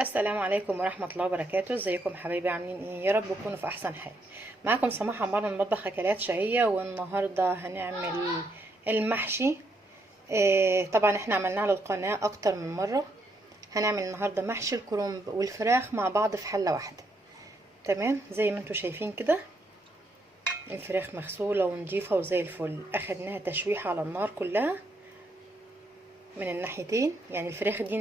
السلام عليكم ورحمة الله وبركاته. ازيكم حبايبي؟ عاملين ايه؟ يا رب تكونوا في احسن حال. معاكم سماح عمار من مطبخ اكلات شهية، والنهاردة هنعمل المحشي. طبعا احنا عملناه على القناة اكتر من مرة. هنعمل النهاردة محشي الكرنب والفراخ مع بعض في حلة واحدة. تمام زي ما انتوا شايفين كده، الفراخ مغسولة ونضيفة وزي الفل. اخدناها تشويحة على النار كلها من الناحيتين، يعني الفراخ دي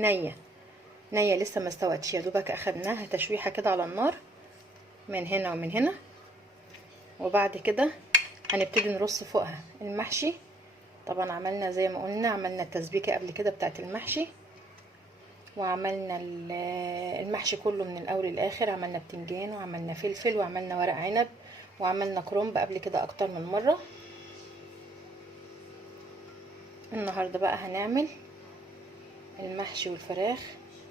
نية لسه ما استوتش، يا دوبك اخدناها تشويحه كده على النار من هنا ومن هنا. وبعد كده هنبتدي نرص فوقها المحشي. طبعا عملنا زي ما قلنا، عملنا التسبيكه قبل كده بتاعت المحشي، وعملنا المحشي كله من الاول للاخر. عملنا بتنجان وعملنا فلفل وعملنا ورق عنب وعملنا كرنب قبل كده اكتر من مره. النهارده بقى هنعمل المحشي والفراخ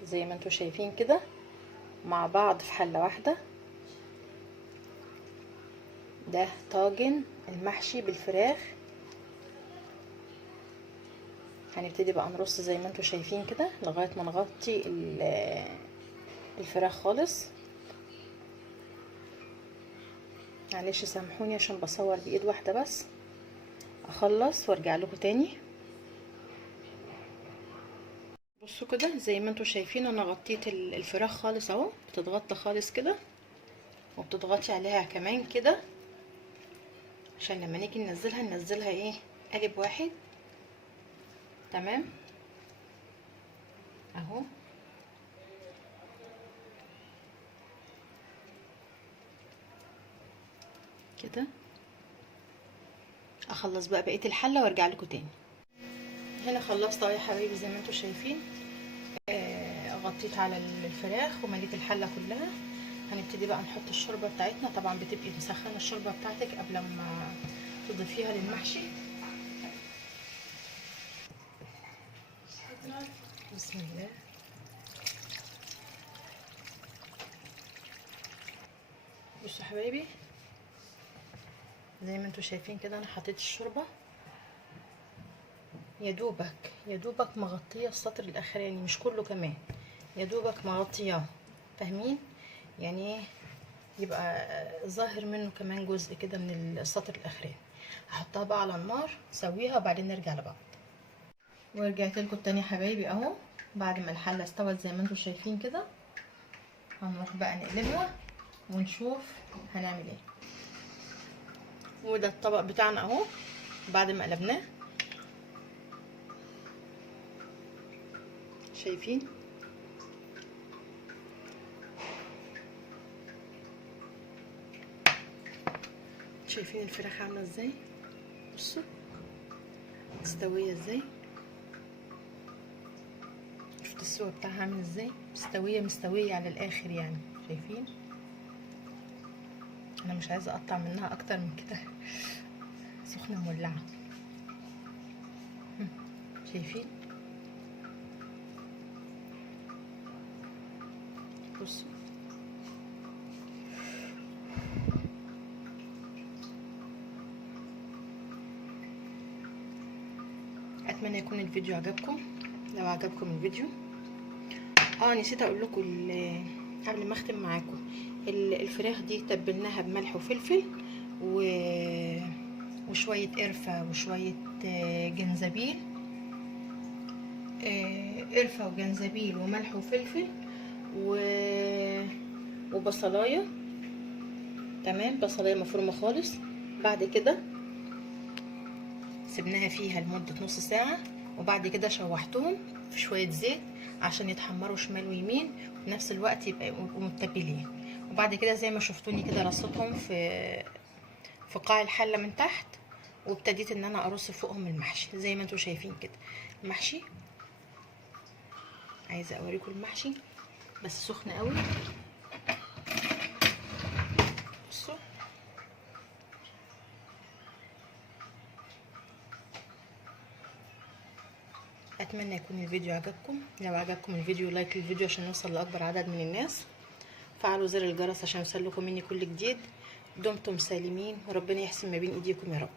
زي ما انتوا شايفين كده مع بعض في حلة واحدة. ده طاجن المحشي بالفراخ. هنبتدي بقى نرص زي ما انتوا شايفين كده لغاية ما نغطي الفراخ خالص. معلش سامحوني عشان بصور بايد واحدة بس، اخلص وارجع لكم تاني. بصوا كده زي ما انتوا شايفين انا غطيت الفراخ خالص اهو، بتتغطى خالص كده، وبتضغطي عليها كمان كده عشان لما نيجي ننزلها ايه، قالب واحد. تمام اهو. كده اخلص بقى بقيه الحله وارجع لكم تاني. هنا خلصت اهو يا حبايبي زي ما انتم شايفين. غطيت على الفراخ ومليت الحله كلها. هنبتدي بقى نحط الشوربه بتاعتنا. طبعا بتبقي مسخنه الشوربه بتاعتك قبل ما تضيفيها للمحشي. بسم الله. بصوا حبايبي زي ما انتم شايفين كده انا حطيت الشوربه يا دوبك مغطيه السطر الاخراني، مش كله كمان، يا دوبك مغطياه. فاهمين يعني ايه؟ يبقى ظاهر منه كمان جزء كده من السطر الاخراني. هحطها بقى على النار اسويها وبعدين نرجع لبعض. ورجعت لكم تاني يا حبايبي اهو، بعد ما الحله استوت زي ما انتم شايفين كده. هنروح بقى نقلبها ونشوف هنعمل ايه. وده الطبق بتاعنا اهو بعد ما قلبناه. شايفين الفراخ عامله ازاي؟ بصوا مستويه ازاي، شفت السوا بتاعها عامل ازاي، مستويه على الاخر يعني. شايفين؟ انا مش عايزه اقطع منها اكتر من كده، سخنه مولعه. شايفين؟ بصوا اتمنى يكون الفيديو عجبكم. لو عجبكم الفيديو نسيت اقول لكم قبل ما اختم معاكم، الفراخ دي تبلناها بملح وفلفل وشويه قرفه وشويه جنزبيل. قرفه وجنزبيل وملح وفلفل وبصلايه. تمام، بصلايه مفرومه خالص. بعد كده سبناها فيها لمده نص ساعه، وبعد كده شوحتهم في شويه زيت عشان يتحمروا شمال ويمين، وفي نفس الوقت يبقوا متبلين. وبعد كده زي ما شفتوني كده رصيتهم في قاع الحله من تحت، وابتديت ان انا ارص فوقهم المحشي زي ما انتم شايفين كده. المحشي عايزه اوريكم المحشي بس سخن قوي. بصوا اتمنى يكون الفيديو عجبكم. لو عجبكم الفيديو لايك الفيديو عشان نوصل لاكبر عدد من الناس. فعلوا زر الجرس عشان يوصلكم مني كل جديد. دمتم سالمين وربنا يحسن ما بين ايديكم يا رب.